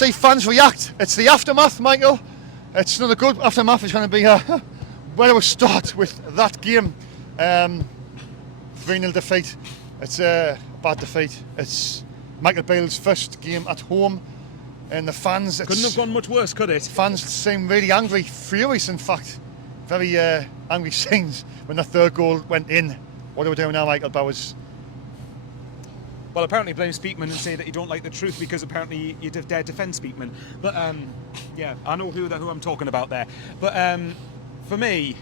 FC Fans React. It's the aftermath, Michael. It's not a good aftermath. It's going to be a where we start with that game. 3-0 defeat. It's a bad defeat. It's Michael Beale's first game at home, and the fans... Couldn't have gone much worse, could it? Fans seem really angry, furious in fact. Very angry scenes when the third goal went in. What do we do now, Michael Bowers? Well, apparently blame Speakman and say that you don't like the truth because apparently you dare defend Speakman. But yeah, I know who I'm talking about there. But for me,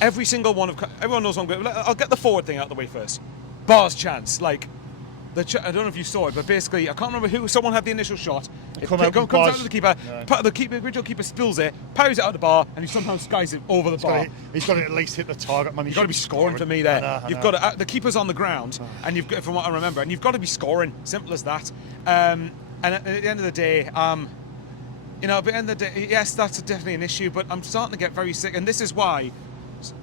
every single one of everyone knows what I'm going. I'll get the forward thing out of the way first. Bar's chance, like I don't know if you saw it, but basically I can't remember who. Someone had the initial shot. It comes out to the keeper. Yeah. The original keeper spills it, parries it out of the bar, and he somehow skies it over the bar. He's got to at least hit the target, man. You've got to be scoring for me there. I know. You've got to, the keeper's on the ground, and you've got, from what I remember, and you've got to be scoring. Simple as that. And at the end of the day, you know, at the end of the day, yes, that's definitely an issue. But I'm starting to get very sick, and this is why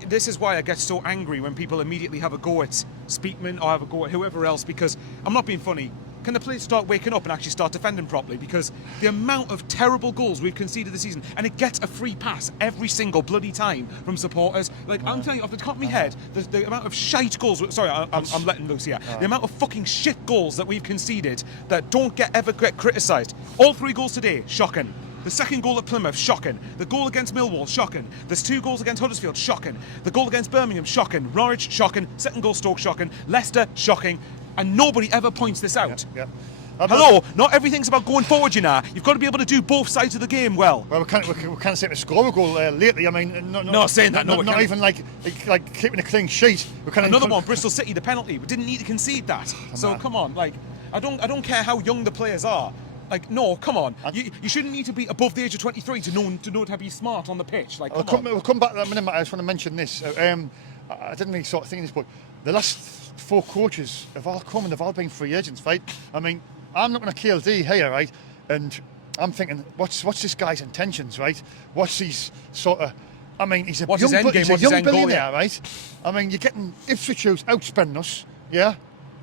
I get so angry when people immediately have a go at Speakman or have a go at whoever else, because I'm not being funny. Can the players start waking up and actually start defending properly? Because the amount of terrible goals we've conceded this season, and it gets a free pass every single bloody time from supporters. Like, I'm telling you, off the top of my head, the amount of shite goals... Sorry, I'm letting loose here. The amount of fucking shit goals that we've conceded that don't ever get criticised. All 3 goals today, shocking. The second goal at Plymouth, shocking. The goal against Millwall, shocking. There's 2 goals against Huddersfield, shocking. The goal against Birmingham, shocking. Norwich, shocking. Second goal, Stoke, shocking. Leicester, shocking. And nobody ever points this out. Yeah. Hello, not everything's about going forward, you know. You've got to be able to do both sides of the game well. Well, we can't seem to score a goal lately. I mean, not saying that. Not even like keeping a clean sheet. Another one, Bristol City, the penalty. We didn't need to concede that. So come on, like, I don't care how young the players are. Like, no, come on. You shouldn't need to be above the age of 23 to know to be smart on the pitch. Like, we'll come back to that in a minute. I just want to mention this. I didn't really sort of think of this, but the last 4 coaches have all come and they've all been free agents, right? I mean, I'm looking at KLD here, right? And I'm thinking, what's this guy's intentions, right? What's his sort of... I mean, he's a young billionaire, right? I mean, you're getting Ipswich who's outspending us, yeah?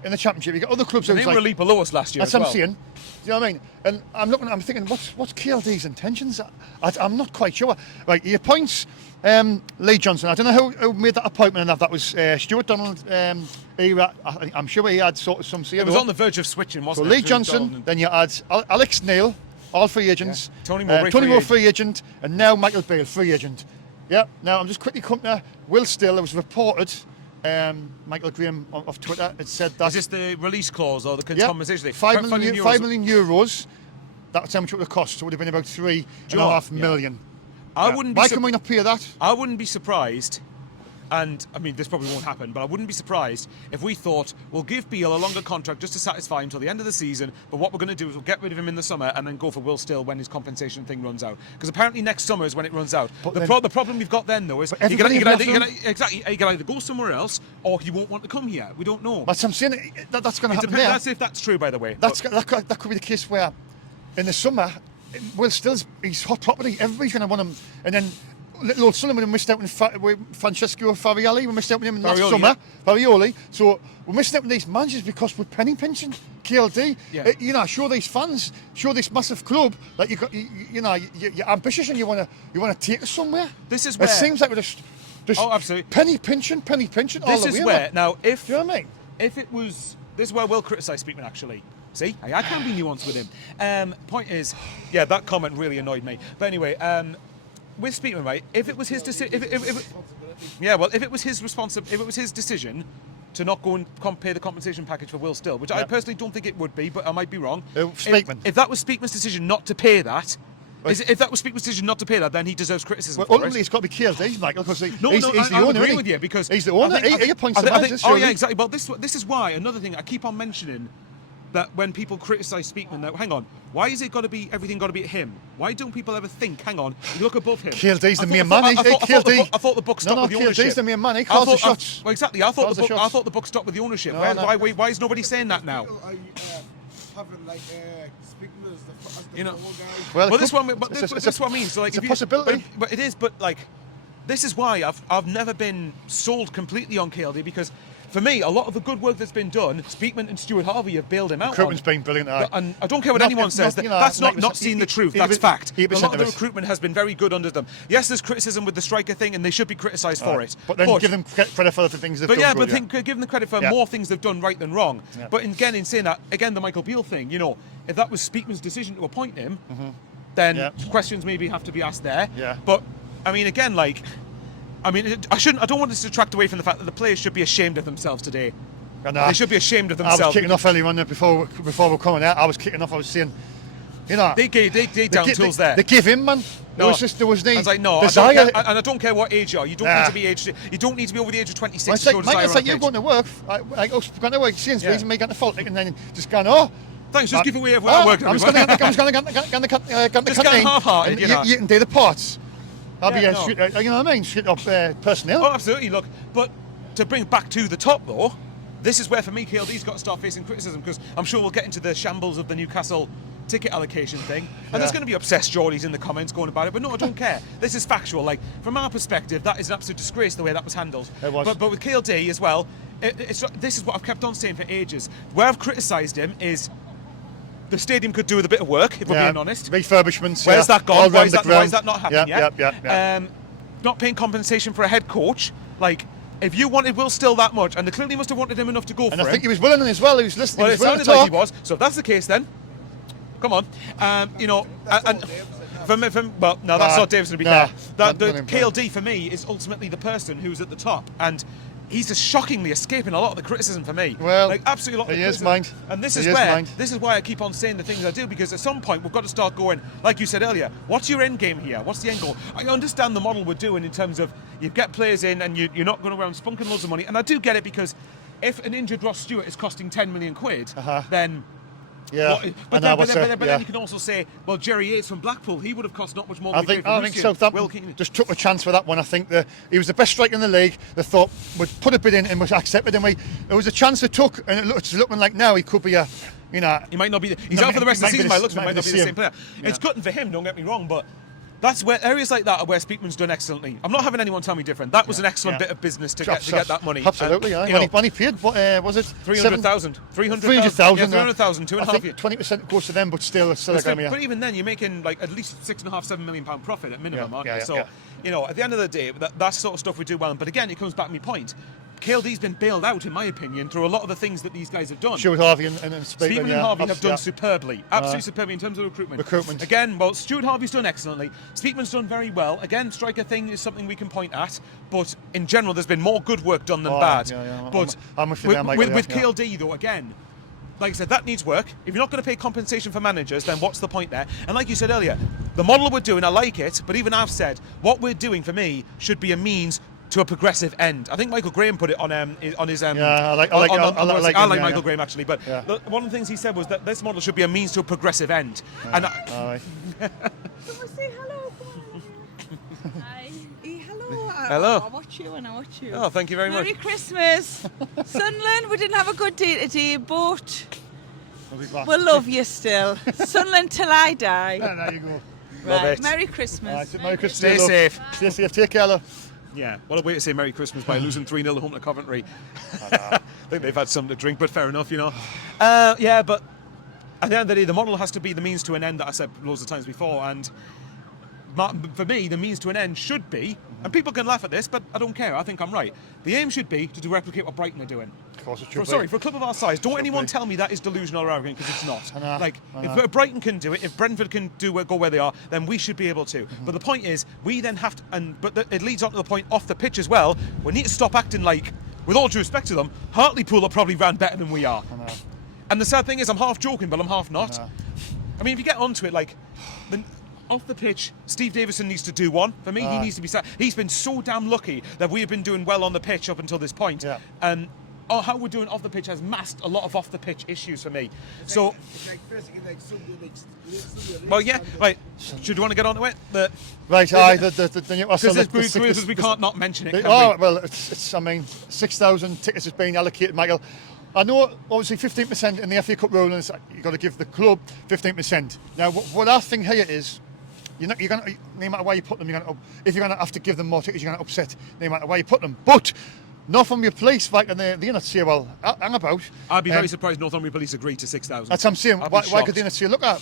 In the Championship, you got other clubs. And they were a league below us last year. That's what I'm saying. Do you know what I mean? And I'm thinking, what's KLD's intentions? I'm not quite sure. Right, he appoints Lee Johnson. I don't know who made that appointment, and that was Stuart Donald. I'm sure he had sort of some say. It was on the verge of switching, wasn't it? So Lee Johnson, then you had Alex Neil, all free agents. Yeah. Tony Moore, free agent, and now Michael Beale, free agent. Yeah. Now I'm just quickly coming to Will Still. It was reported. Michael Graham of Twitter had said that. Is this the release clause or the compensation? Yeah, 5 million euros. That's how much it would have cost. So it would have been about 3.5 million. Why can we not pay that? I wouldn't be surprised, and I mean this probably won't happen, but I wouldn't be surprised if we thought we'll give Beale a longer contract just to satisfy him until the end of the season. But what we're going to do is we'll get rid of him in the summer and then go for Will Still when his compensation thing runs out. Because apparently next summer is when it runs out. The problem we've got then though is he can either go somewhere else or he won't want to come here. We don't know. But I'm saying that's going to happen. That's if that's true, by the way. That could be the case where in the summer Will Still's he's hot property. Everybody's going to want him, and then. Little old Sunderland, we missed out with Francesco Farioli. We missed out with him last summer. Farioli. So we're missing out with these managers because we're penny pinching KLD. Yeah. You know, show these fans, show this massive club that you're ambitious and you want to take us somewhere. This is where it seems like we're just absolutely penny pinching all the way. This is where now, if do you know what I mean? If it was, this is where we'll criticise Speakman actually. See, I can be nuanced with him. Point is, yeah, that comment really annoyed me. But anyway. With Speakman, right? If it was his decision, if it was his decision to not go and pay the compensation package for Will Still, which I personally don't think it would be, but I might be wrong. Speakman. If that was Speakman's decision not to pay that, then he deserves criticism. Well, ultimately, it's got to be KLD, Michael, because he's the owner. I'm agreeing with you because he's the owner. He appoints the managers. Oh yeah, exactly. Well, this is why another thing I keep on mentioning. That when people criticise Speakman, now hang on, why is everything got to be at him? Why don't people ever think, hang on, you look above him? KLD's the main man. I thought the book stopped with the ownership. KLD's the main man. He calls the shots. Well, exactly. I thought the book stopped with the ownership. Why is nobody saying that now? Having like Speakman as the you know, guy. Well, this is what I mean. So like, it's a possibility. But it is. But like, this is why I've never been sold completely on KLD because. for me, a lot of the good work that's been done, Speakman and Stuart Harvey have bailed him out. Recruitment's been brilliant. And I don't care what anyone says. That's not seeing the truth. That's fact. A lot of the recruitment has been very good under them. Yes, there's criticism with the striker thing, and they should be criticised for it. But then give them credit for the things they've done. Give them the credit for more things they've done right than wrong. Yeah. But again, in saying that, again, the Michael Beale thing, if that was Speakman's decision to appoint him, then questions maybe have to be asked there. Yeah. But I mean, again, I don't want this to detract away from the fact that the players should be ashamed of themselves today. They should be ashamed of themselves. I was kicking off earlier on before we're coming out. I was kicking off. I was saying, they down tools there. They give him, man. There was the. I was like, no, I don't care what age you are. You don't need to be aged. You don't need to be over the age of 26 to show desire. It's like you going to work. Us going to work. Sainsbury's and me going to fault, and then just going, oh. Thanks, just give away everywhere I work. I'm just going to canteen. Half-hearted, you can do the parts. I'll be you know what I mean? Shit up personnel. Oh, absolutely. Look, but to bring back to the top though, this is where for me KLD's got to start facing criticism, because I'm sure we'll get into the shambles of the Newcastle ticket allocation thing, and there's going to be obsessed Geordies in the comments going about it, but no, I don't care. This is factual. Like, from our perspective, that is an absolute disgrace the way that was handled. It was. But with KLD as well, this is what I've kept on saying for ages. Where I've criticised him is the stadium could do with a bit of work, if we're being honest. Refurbishments. Where's that gone? Why is that not happening yet? Not paying compensation for a head coach. Like, if you wanted Will Still that much, and they clearly must have wanted him enough to go for him. And I think he was willing as well. He was listening. Well, it sounded like he was. So if that's the case, then come on. Well, no, that's not Davison to be fair. The KLD for me is ultimately the person who's at the top, and he's just shockingly escaping a lot of the criticism for me. Well, like, absolutely a lot of the criticism. Mind. And this is why I keep on saying the things I do, because at some point we've got to start going, like you said earlier, what's your end game here? What's the end goal? I understand the model we're doing in terms of you get players in and you're not going around spunking loads of money, and I do get it, because if an injured Ross Stewart is costing 10 million quid, then then you can also say, well, Jerry Yates from Blackpool, he would have cost not much more than I think so. That just took a chance for that one. I think that he was the best striker in the league. They thought would put a bid in and was accepted, and it was a chance they took, and it's looking like now he could be he might not be. He's out for the rest of the season. He might not be the same player. It's gutting for him. Don't get me wrong, but that's where areas like that are where Speakman's done excellently. I'm not having anyone tell me different. That was an excellent bit of business to get that money. Absolutely, when he paid, what was it? 300,000. 300,000. 300,000, 2.5 20% goes to them, but still but even then, you're making like at least £6.5–7 million profit at minimum, aren't you? So, at the end of the day, that sort of stuff we do well. But again, it comes back to my point. KLD's been bailed out, in my opinion, through a lot of the things that these guys have done. Stuart Harvey and Speakman and Harvey have done superbly, absolutely superbly in terms of recruitment. Again, well, Stuart Harvey's done excellently. Speakman's done very well. Again, striker thing is something we can point at, but in general, there's been more good work done than bad. But with KLD, though, again, like I said, that needs work. If you're not going to pay compensation for managers, then what's the point there? And like you said earlier, the model we're doing, I like it, but even I've said, what we're doing for me should be a means to a progressive end. I think Michael Graham put it on his. I like Michael Graham actually, but one of the things he said was that this model should be a means to a progressive end. Come and say hello. Hi. Hello. I watch you and I watch you. Oh, thank you very much. Merry Christmas. Sunderland, we didn't have a good day today, but we'll love you still. Sunderland till I die. There you go. Love it. Merry Christmas. Merry Christmas. Stay safe. Stay safe. Take care, love. Yeah, what a way to say Merry Christmas by losing 3-0 at home to Coventry. I think they've had something to drink, but fair enough, but at the end of the day, the model has to be the means to an end that I said loads of times before, and for me, the means to an end should be, and people can laugh at this, but I don't care, I think I'm right, the aim should be to replicate what Brighton are doing. Of course it should be. Sorry, for a club of our size, don't anyone tell me that is delusional or arrogant, because it's not. If Brighton can do it, if Brentford can go where they are, then we should be able to. But the point is, we then have to, it leads on to the point off the pitch as well, we need to stop acting like, with all due respect to them, Hartlepool are probably ran better than we are. And the sad thing is, I'm half joking, but I'm half not. I mean, if you get onto it, off the pitch, Steve Davison needs to do one. For me, he needs to be sat. He's been so damn lucky that we have been doing well on the pitch up until this point. And how we're doing off the pitch has masked a lot of off the pitch issues for me. Should you want to get on to it? The Newcastle. Because we can't not mention it. It's 6,000 tickets has been allocated, Michael. I know, obviously, 15% in the FA Cup rulings, you've got to give the club 15%. Now, what our thing here is, you're going to, no matter where you put them, if you're going to have to give them more tickets, you're going to upset no matter where you put them. But Northumbria Police back in the unit say, well, hang about. I'd be very surprised Northumbria Police agreed to 6,000. That's what I'm saying. Why could they not say, look at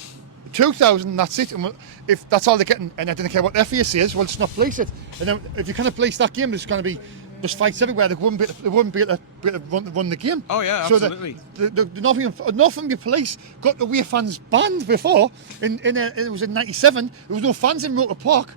2,000, that's it. And if that's all they're getting, and I don't care what their fee is, well, just not police it. And then if you kind of police that game, there's going to be just fights everywhere. They wouldn't be able to run the game. Oh yeah, so absolutely. The Northumbria Police got the away fans banned before. It was in '97. There was no fans in Motor Park.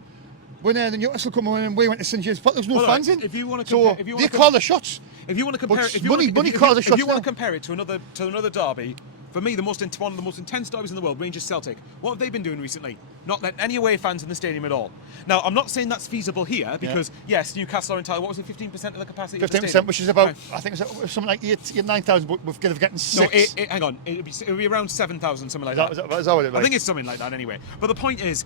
When the Newcastle come in and we went to St James Park, there was no fans in. If you want to so they call the shots. If you want to compare, if you want to compare it to another derby, for me, one of the most intense derbies in the world, Rangers Celtic. What have they been doing recently? Not letting any away fans in the stadium at all. Now, I'm not saying that's feasible here because yes, Newcastle are entirely. What was it, 15% of the capacity? 15%, which is about I think it's something like 9,000, but we're getting 6. No, hang on, it'll be around 7,000, something like that. Is that what it is? I think it's something like that anyway. But the point is,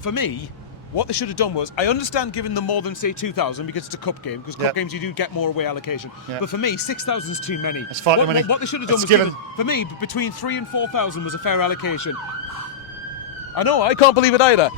for me, what they should have done was, I understand giving them more than, say, 2,000 because it's a cup game, because cup games you do get more away allocation. But for me, 6,000 is too many. That's far too many. What they should have done was, for me, between 3,000 and 4,000 was a fair allocation. I know, I can't believe it either.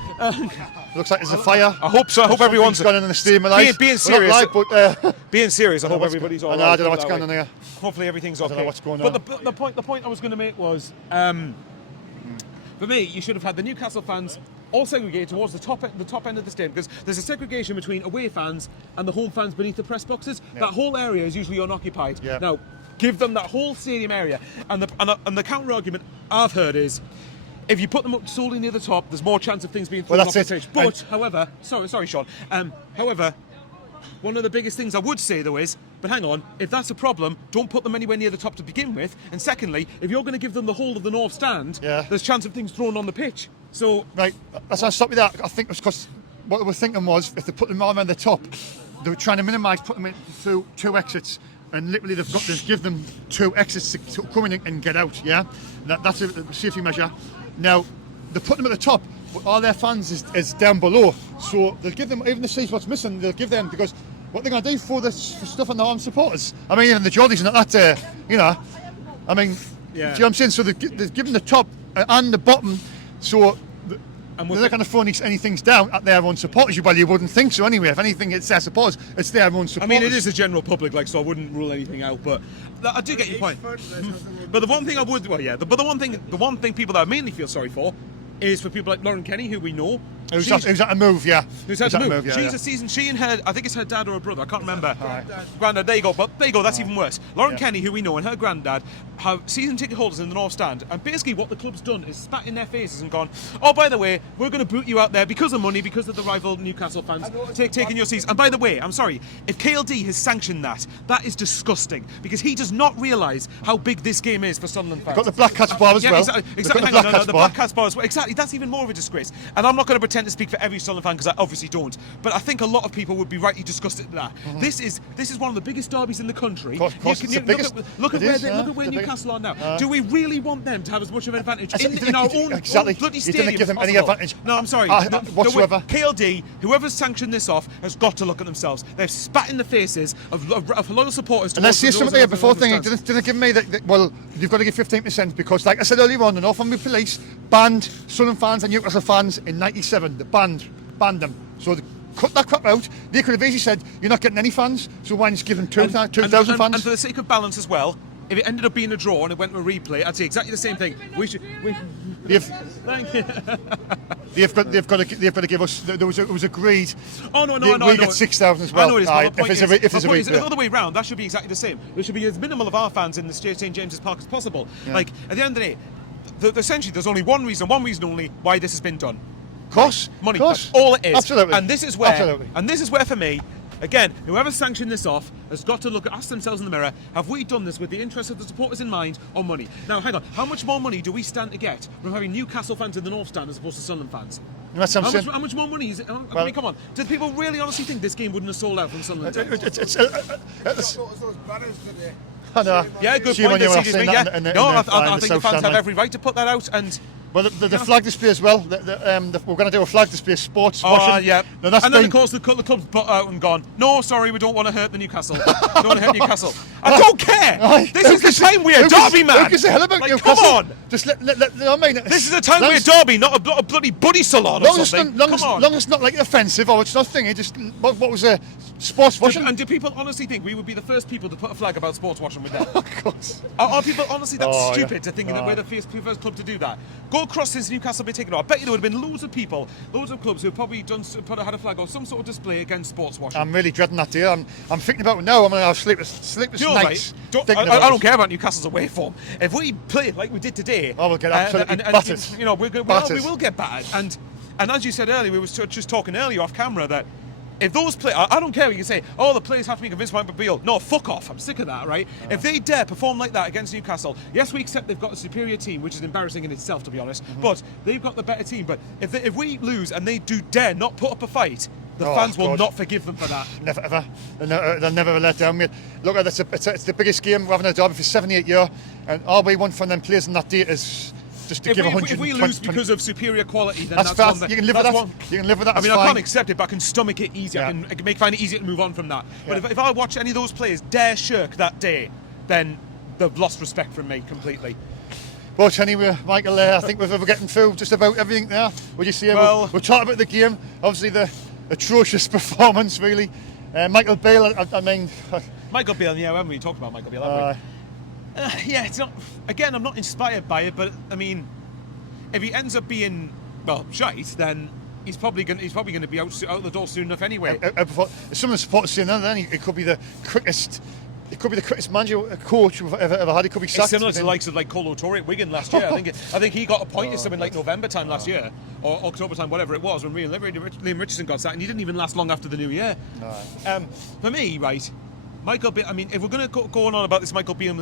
Looks like there's a fire. I hope so. I hope everyone's gone in the steam. Being serious. Live, but, being serious, I hope everybody's all right. I don't know what's going on here. Hopefully everything's okay. I don't know what's going on. But the point I was going to make was, for me, you should have had the Newcastle fans all segregated towards the top end of the stadium, because there's a segregation between away fans and the home fans beneath the press boxes. That whole area is usually unoccupied. Now, give them that whole stadium area. And the counter argument I've heard is, if you put them up solely near the top, there's more chance of things being thrown off the pitch. But, however, sorry, Shaun. However, one of the biggest things I would say, though, is, but hang on, if that's a problem, don't put them anywhere near the top to begin with. And secondly, if you're going to give them the whole of the north stand, there's chance of things thrown on the pitch. So right, let's not stop with that. I think it was because what they were thinking was, if they put them all around the top, they were trying to minimise putting them in through 2 exits. And literally, they've give them 2 exits to come in and get out. Yeah, that's a safety measure. Now, they put them at the top, but all their fans is down below. So they'll give them, even the seats what's missing, they'll give them, because what they're going to do for stuff on their own supporters. I mean, even the Geordies are not that, I mean, do you know what I'm saying? So they're giving the top and the bottom, so they're not going to throw anything down at their own supporters. Well, you wouldn't think so anyway. If anything, it's their supporters, it's their own supporters. I mean, it is the general public, so I wouldn't rule anything out, but I do get your point. But the one thing I would, but the one thing people that I mainly feel sorry for is for people like Lauren Kenny, who we know. Who's at a move, Who's had to move. She's a season. She and her, I think it's her dad or her brother, I can't remember. Granddad, there you go. But there you go, that's even worse. Lauren Kenny, who we know, and her granddad have season ticket holders in the North Stand, and basically what the club's done is spat in their faces and gone, oh, by the way, we're going to boot you out there because of money, because of the rival Newcastle fans taking your seats. And by the way, I'm sorry, if KLD has sanctioned that is disgusting, because he does not realise how big this game is for Sunderland fans. Got the Black Cats bar as well. Exactly. The Black Cats bar as well. Exactly. That's even more of a disgrace. And I'm not going to pretend to speak for every Sunderland fan, because I obviously don't. But I think a lot of people would be rightly disgusted at that. This is one of the biggest derbies in the country. Look at where Newcastle are now. Do we really want them to have as much of an advantage in our own bloody stadium? You didn't give them any advantage. No, I'm sorry. Whatsoever. KLD, whoever's sanctioned this off, has got to look at themselves. They've spat in the faces of loyal supporters. And let's see something there before thinking. Didn't give me that. Well, you've got to give 15%, because, like I said earlier on, the Northumbria Police banned Sunderland fans and Newcastle fans in '97. They banned them. So they cut that crap out. They could have easily said, you're not getting any fans, so why not just give them 2,000 fans? And for the sake of balance as well, if it ended up being a draw and it went to a replay, I'd say exactly the same thing. Thank you. They've got to give us. It was agreed. Oh no! We get 6,000 as well. I know it is. If there's a replay, the other way round, that should be exactly the same. There should be as minimal of our fans in the St James's Park as possible. Like at the end of the day, essentially, there's only one reason only why this has been done. Cost, money. That's all it is. Absolutely. And this is where, for me, again, whoever sanctioned this off has got to ask themselves in the mirror: have we done this with the interests of the supporters in mind, or money? Now, hang on. How much more money do we stand to get from having Newcastle fans in the North Stand as opposed to Sunderland fans? How much more money is it? I mean, come on. Did people really honestly think this game wouldn't have sold out from Sunderland? It's those banners today. Yeah, good point. I think the fans have every right to put that out. And well, the flag display as well. We're going to do a flag display, sports. Yeah. And then, of course, the club's put out and gone, no, sorry, we don't want to hurt the Newcastle. Don't want to hurt Newcastle. I don't care. This is the time we're a derby, man. Who gives a hell about Newcastle? Come on. Just I mean, this is the time we're a derby, not a bloody buddy salon or something. Long as it's not like offensive or it's not thingy. Just what was Sports washing? And do people honestly think we would be the first people to put a flag about sports washing with them? Of course. Are people honestly that Oh, stupid yeah. to think that we're the first club to do that? Go across since Newcastle be taken off. I bet you there would have been loads of people, loads of clubs who have probably had a flag or some sort of display against sports washing. I'm really dreading that day. I'm thinking about it now. I'm going to have sleepless You're nights. right. I don't care about Newcastle's away form. If we play like we did today, we'll get absolutely battered. You know, we will get battered. And as you said earlier, we were just talking earlier off camera that if those players, I don't care what you say, oh, the players have to be convinced by Beale. No, fuck off. I'm sick of that, right? If they dare perform like that against Newcastle, yes, we accept they've got a superior team, which is embarrassing in itself, to be honest, but they've got the better team. But if we lose and they do dare not put up a fight, the fans will not forgive them for that. Never ever. They'll never let down, mate. Look, it's the biggest game we're having a derby for 78 years, and all we want from them players in that day is just to give 100. If we lose because of superior quality, then that's one you can live with that. You can live with that. I mean, fine. I can't accept it, but I can stomach it easy. Yeah. I can find it easier to move on from that. But if I watch any of those players dare shirk that day, then they've lost respect from me completely. But anyway, Michael, I think we're getting through just about everything there. Would you say? We'll talk about the game. Obviously, the atrocious performance, really. Michael Beale, I mean... Michael Beale, yeah, haven't we talked about Michael Beale, haven't we? Yeah, it's not... Again, I'm not inspired by it, but, I mean, if he ends up being, well, shite, then he's probably going to be out the door soon enough anyway. Some of the supporters saying that, then it could be the quickest... It could be the quickest manager, coach we've ever had. It could be sacked. It's similar to the likes of like Colo Torre at Wigan last year. I think he got appointed something like November time last year, or October time, whatever it was, when Liam Richardson got sacked, and he didn't even last long after the new year. No. For me, right, Michael Beale. I mean, if we're going to go on about this Michael Beale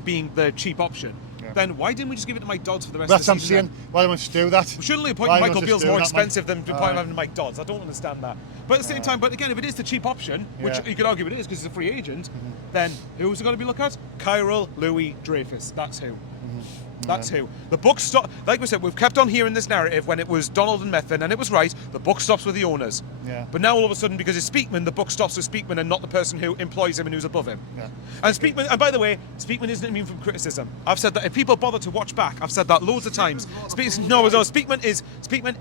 being the cheap option, then why didn't we just give it to Mike Dodds for the rest of the season? That's what I'm saying. Why don't we just do that? Surely appointing Michael Beale's more expensive than having Mike Dodds. I don't understand that. But at the same time, but again, if it is the cheap option, which you could argue it is because he's a free agent, then who's it going to be looked at? Kyril Louis Dreyfus. That's who. That's who. The book stop. Like we said, we've kept on hearing this narrative when it was Donald and Methven, and it was right. The book stops with the owners. Yeah. But now all of a sudden, because it's Speakman, the book stops with Speakman and not the person who employs him and who's above him. Yeah. And Speakman. And by the way, Speakman isn't immune from criticism. I've said that. If people bother to watch back, I've said that loads of times. Speakman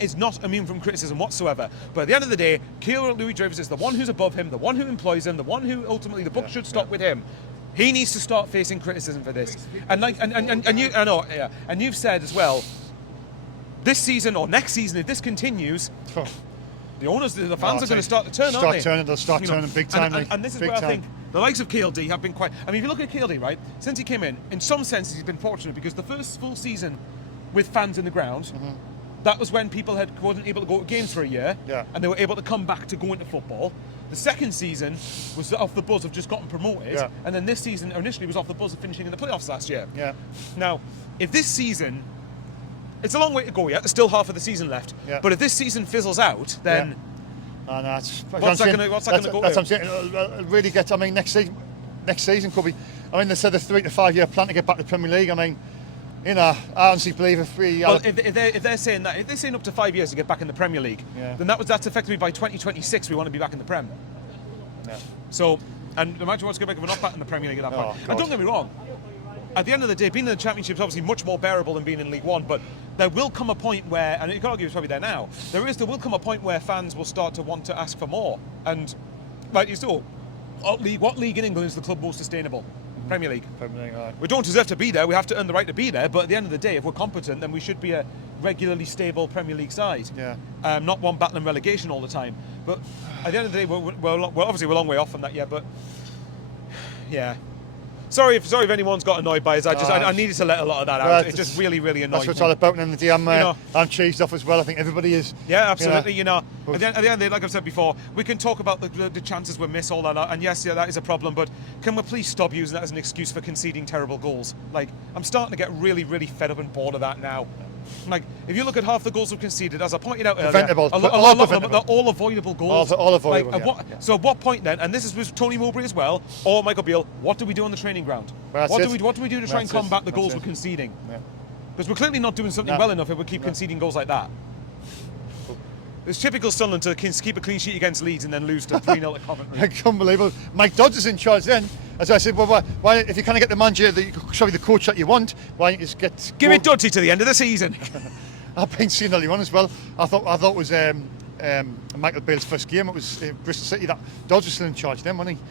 is not immune from criticism whatsoever. But at the end of the day, Kyril Louis Dreyfus is the one who's above him, the one who employs him, the one who ultimately the book should stop with him. He needs to start facing criticism for this. And you've said as well, this season or next season, if this continues, the owners, the fans are going to start to turn, aren't they? They'll start turning big time. And this is where I think the likes of KLD have been quite... I mean, if you look at KLD, right, since he came in some senses he's been fortunate because the first full season with fans in the ground, that was when people wasn't able to go to games for a year, and they were able to come back to go into football. The second season was off the buzz of just gotten promoted, and then this season initially was off the buzz of finishing in the playoffs last year. Yeah. Now, if this season, it's a long way to go yet. There's still half of the season left. Yeah. But if this season fizzles out, then what's that going to go? That's what I'm saying. It'll really get. I mean, next season could be. I mean, they said a 3 to 5 year plan to get back to the Premier League. I mean, you know, I honestly believe if they're saying that, if they're saying up to 5 years to get back in the Premier League, then that's effectively by 2026 we want to be back in the Prem. Yeah. So, and imagine what's going to make if we're not back in the Premier League at that point. And don't get me wrong, at the end of the day, being in the Championship is obviously much more bearable than being in League One, but there will come a point where, and you can argue it's probably there now, there will come a point where fans will start to want to ask for more. And, like you said, what league in England is the club most sustainable? Premier League. Right. We don't deserve to be there, we have to earn the right to be there, but at the end of the day, if we're competent, then we should be a regularly stable Premier League side. Yeah. Not one battling relegation all the time. But at the end of the day, we're obviously a long way off from that yet, but yeah. Sorry if anyone's got annoyed by us. I needed to let a lot of that out. It just really, really annoyed me. That's what it's all about. And I'm cheesed off as well. I think everybody is. Yeah, absolutely. At the end of the day, like I've said before, we can talk about the chances we miss, all that, and yes, that is a problem. But can we please stop using that as an excuse for conceding terrible goals? Like, I'm starting to get really, really fed up and bored of that now. Like, if you look at half the goals we've conceded, as I pointed out earlier, a lot of them, they're all avoidable goals. All avoidable. So at what point then, and this is with Tony Mowbray as well, or Michael Beale, what do we do on the training ground? What do we do to try and combat the goals we're conceding? Because we're clearly not doing something well enough if we keep conceding goals like that. It's typical Sunderland to keep a clean sheet against Leeds and then lose to 3-0 at Coventry. Unbelievable. Mike Dodds is in charge then. As I said, well, why if you can't get the manager, the coach that you want, why don't you just get... Give it Doddsy to the end of the season. I've been seeing early on as well. I thought it was Michael Beale's first game. It was Bristol City. That Dodds was still in charge then, wasn't he?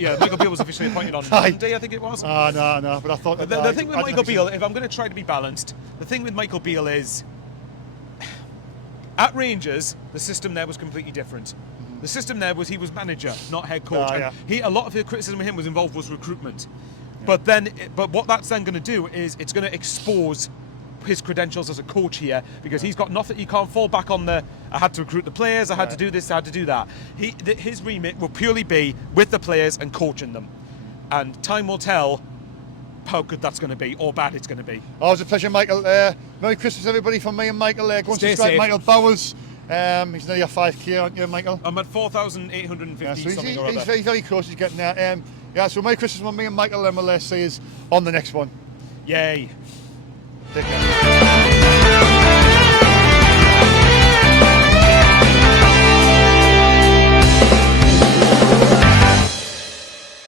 Yeah, Michael Beale was officially appointed on Monday, I think it was. No, but I thought... The thing with Michael Beale, if I'm going to try to be balanced, the thing with Michael Beale is, at Rangers, the system there was completely different. The system there was he was manager, not head coach. A lot of the criticism of him was involved was recruitment. Yeah. But what that's then going to do is it's going to expose his credentials as a coach here, because he's got nothing. He can't fall back on I had to recruit the players, I had to do this, I had to do that. His remit will purely be with the players and coaching them, and time will tell how good that's going to be or bad it's going to be. Always a pleasure, Michael. Merry Christmas, everybody, from me and Michael. Go and subscribe Michael Bowles. He's nearly a 5k, aren't you, Michael? I'm at 4,850 something or other. He's very close. He's getting there. So Merry Christmas from me and Michael, and we'll see you on the next one. Yay. Take care.